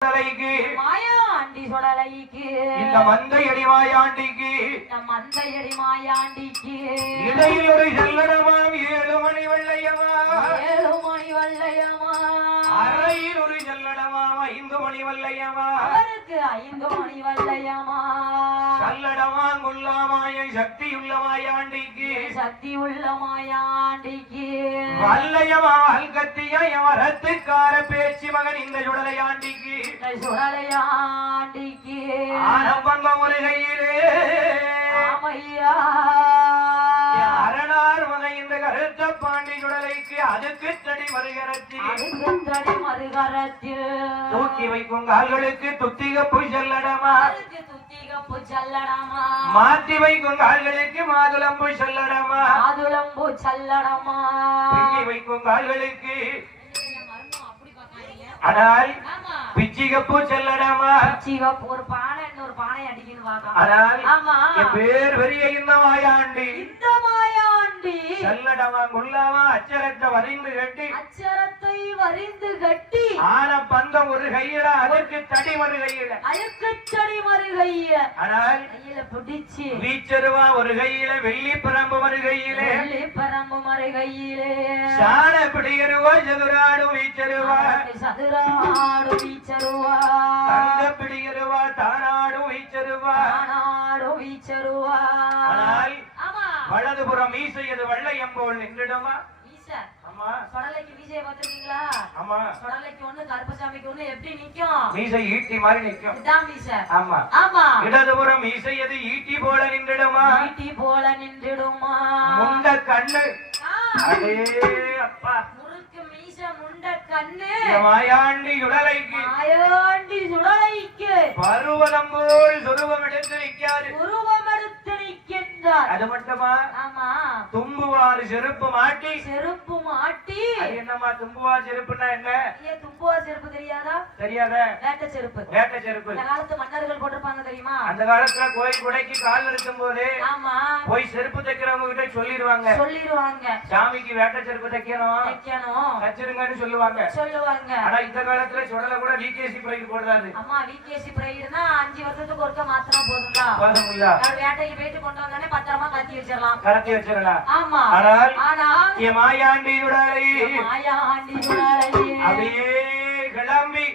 மாயாண்டி சுடலைக்கு இந்த மந்தையடி மாயாண்டிக்கு இடையில் ஒரு செல்லடமாம் 7 மணி வெள்ளையமா அறையில் ஒரு செல்லடமாம் 5 மணி வெள்ளையமா அவருக்கு 5 மணி வெள்ளையமா சல்லடமாம் உள்ளமாய சக்தியுள்ள மாயாண்டிக்கு வல்லையமா அல்கத்திய வரத்துக்கார பேச்சு மகன் இந்த சுடலையாண்டிக்கு ஆனப்பங்க முருகையிலே அரணார் மகை இந்த கருத்த பாண்டி சுடலைக்கு அதுக்கு தடி மறுகரத்தில் தூக்கி வைக்கும் கால்களுக்கு துத்திகப்பு செல்லடமா மாத்தி வைக்கும் கால்களுக்கு மாதுளம்பு செல்லடமா பின்னி வைக்கும் கால்களுக்கு ஆனால் பிச்சிகப்பு செல்லடமா ஒரு பானை இன்னொரு பானை அடிக்கணும். ஆனால் என் பேர் பெரிய இந்த மாயாண்டி செல்லடமா குல்லாமா அச்சரத்தை வரிந்து கட்டி ஆன பந்தம் ஒரு கையில அதற்கு தடி மறு கையில ஆனால் பிடிச்சு வீச்சருவா ஒரு கையில வெள்ளி பரம்பு மறு கையிலே சாண பிடிகருவா சதுராடும் வீச்சருவா தங்க பிடிகருவா தானாடும் வீச்சருவா ஆனால் வலதுபுறம் மீசையது வெள்ளையம் போல் நின்றுடுமா? சொடலைக்கு மீசையை பார்த்திருக்கீங்களா? ஆமா. சொடலைக்கு ஒண்ணு கருப்பசாமிக்கு ஒண்ணு எப்படி நிக்கும்? மீசை ஈட்டி மாதிரி நிக்கும். இதான் மீசை. ஆமா. ஆமா. இடதுபுறம் மீசையது ஈட்டி போல நின்றுடுமா? முண்ட கண்ணு. அடே அப்பா. முறுக்கு மீசை முண்ட கண்ணு. மாயாண்டி சுடலைக்கு பருவதம் போல் சொருவம் எடுத்து நிற்காது. அது மட்டுமா? ஆமா. தும்புவாறு செருப்பு மாட்டி அது என்னமா தும்புவார் செருப்புன்னா என்ன? தும்புவார் செருப்பு தெரியாதா? தெரியாதா? வேட்ட செருப்பு. அந்த காலத்து மன்னர்கள் போட்டிருப்பாங்க தெரியுமா? அந்த காலத்துல கோயில் குடைக்கு கால் இருக்கும் போது ஆமா போய் செருப்பு தைக்கிறவங்க கிட்ட சொல்லிடுவாங்க சாமிக்கு வேட்ட செருப்பு தைக்கணும் தச்சிருங்கன்னு சொல்லுவாங்க. ஆனா இந்த காலத்துல சுடல கூட விகேசி பிரைட் போடுறாரு. அம்மா விகேசி பிரைட்னா 5 வருஷத்துக்கு ஒருக்க மாத்தினா போதுங்களா? போதுங்களா? வேட்டைக்கு போயிட்டு கொண்டு வந்தானே பத்திரமா கட்டி வச்சிடலாம். ஆமா. ஆனால் மாயாண்டி சுடலை அப்படியே கிளம்பி